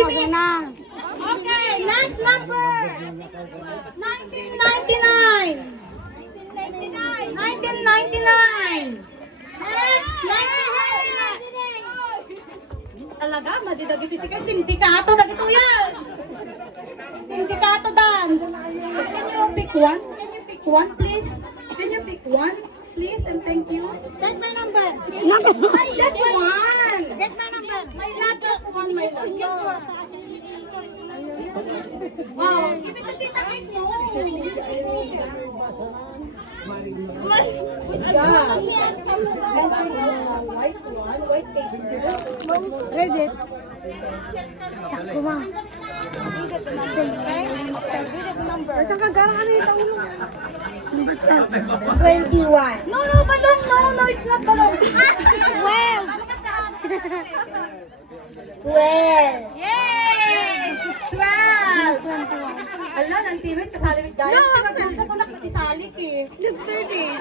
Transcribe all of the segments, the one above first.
Okay na. Okay, next number. 1999. 1999. Next, 1999. Talaga, madidagitikan. Sindikato, dagito yan. Sindikato, Dan. Can you pick one? Can you pick one, please? Can you pick one, please? And thank you. That's my number. Just one. That's my number. My love, just one, my love. Wow, give it to Tita Kate mo. Good job. White one, white paper. Read it. Sakto ma. Saan ka galang ano yung ulo? Number 21. No, balloon. No, it's not balloon. 12. Yay! 12. Ala, nang timid, kasali with guys. No, ako ko nakisalik eh. That's 30.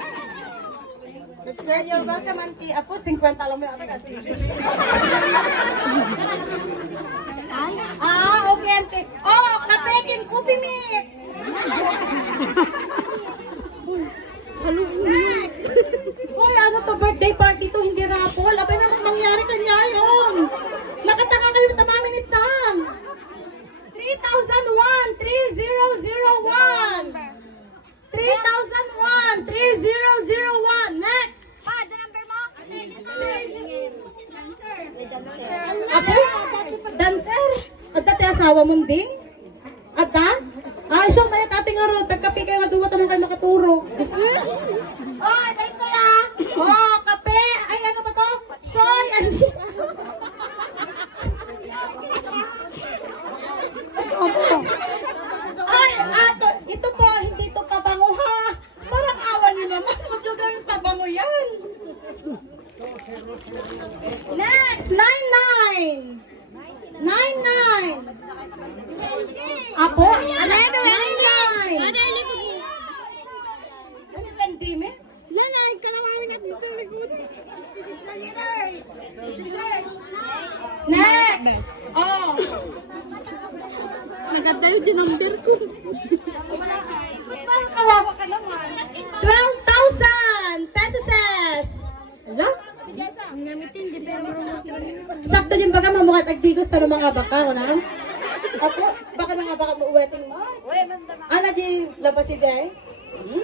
That's right, you're welcome, Auntie. Apo, 50 lang mo natin kasi. Okay, Auntie. Oh, kapekin, kupi meat. Next. Hoy, ano to, birthday party to, hindi raffle. Abay naman mangyari kanya yun. Lakatanga kayo sa mami ni Tam. 3001, 3001. 3001, 3001. Next. Pa, the number mo? Ako? Dancer? At dati asawa mo din? At da? Ay, so may ating aro. Tagkapi kayo, maduwa tanong kayo makaturo. Oh, dancer ah! Oh, kape! Ay, ano ba to? Soy! Ay, ato, ito po, hindi to pabango ha. Parang awan niyo naman. Huwag nyo gawin pabango yan. Next, 99. 99. Apo, ano? 99. Ano yung pandemic? Yan ay kalawang nga dito likod. Next. Oh. Naganda yung number ko. Ba't parang kawawa ka naman? 12,000 pesos. Alam? Ang gamitin, di pero Sakto din baga mamukha tagdigos sa mga baka, wala? Ako, baka na nga baka mauweting mo. Ano di labas si Jay?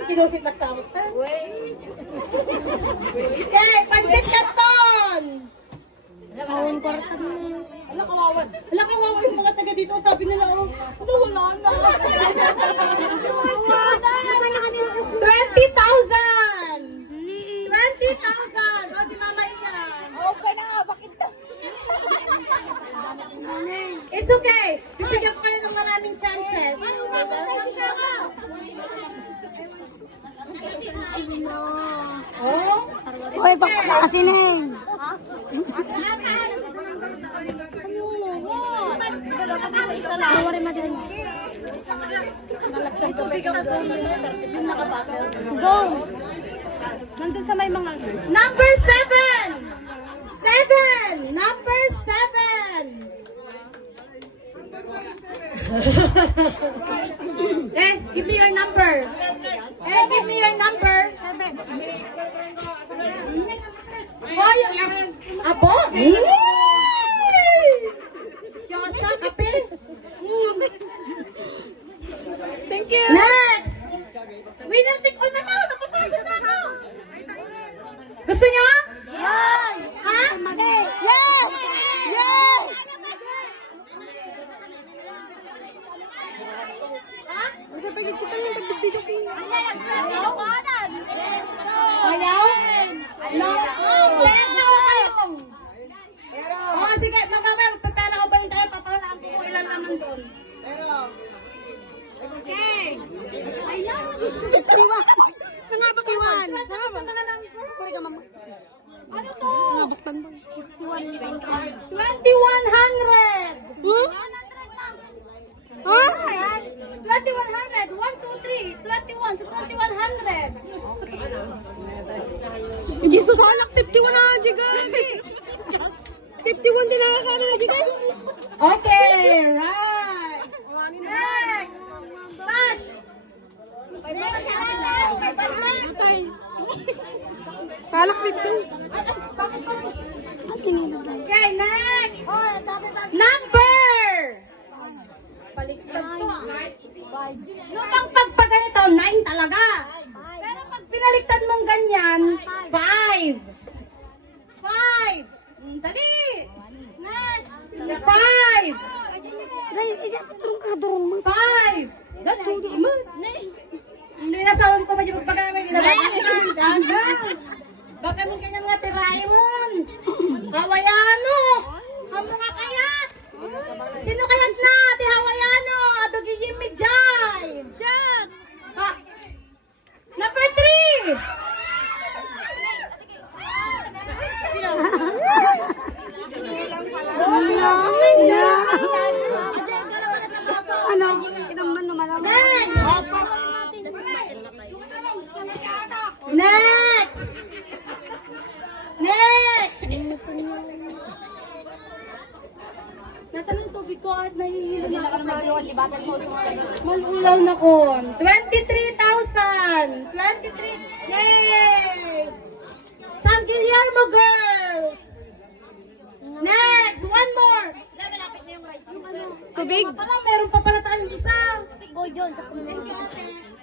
Kinusit nagsamot ka. Okay, pansit canton! Awang kwarta mo. Ala kawawan. Ala kawawan yung mga taga dito. Sabi nila, oh, wala na. 20,000! 20,000! O, si Mama Iyan. Okay na, bakit to? It's okay. Bibigyan ko kayo ng maraming chances. Oh? Hoy, baka kasiling. Tawari mo din. Go! Nandun sa may mga... Number 7! 7! Number 7! Give me your number. Give me your number. 7. Hoy! Apo? Siyosa, kape? Thank you! Next! Winner take all na ako! Napapagod na ako! Gusto niyo? Yes! Ha? Yes! Yes! Ha? Masa pagod kita lang pagdibigay ko na. Ayaw? No? Pera o payong? Oh, sige, mamaya magpapera o payong tayo. Papawalaan ko kung ilan naman doon. Okay. Ayaw. 51! Nangabakiwan! Saan sa mga number? Puri ka mama. Ano to? Nabaktan ba? 51. 2,100. Huh? Huh? 2,100. 1, 2, 3. 21. So, 2,100. Hindi susalak 51 na, di gagi. 51 din nakakano na, di gagi. Okay, right. Next. Touch. Palak pito. Okay, next. Number. Baliktad to ah. Nung pang pagpaganito, 9 talaga. Pero pag pinaliktad mong ganyan, 5. 5. Dali. Next. 5. Five! That's hindi na sa ko medyo magpagamit. Baka may kanya mga tiraimon. Hawaiano. Ang mga kayat. Sino kayat na? Ati Hawaiano. Ato gigimid dyan. Siya. Ha? Number 3. Ano? Kinamban naman ako. Next! Next! Nasaan ang tubig ko at nahihilo na ako. Malulaw na ko. 23,000! 23! Yay! San Guillermo girls! Next! One more! Tubig? Pala, meron pa pala tayong isa. Boy, John.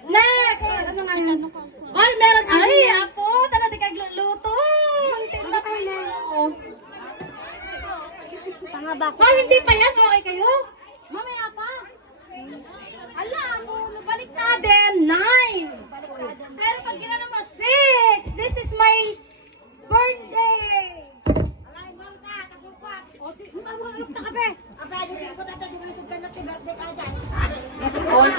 Next! Ano nga yun? Ay, meron. Ay, ako! Tala di kagluto! Tinda ko yun. Tanga ba? Ay, hindi pa yan. Okay kayo? Mamaya pa. Ala, ako. Balik natin. 9. Pero pag ginano mo, 6. This is my birthday. Marunong na kape. Wala.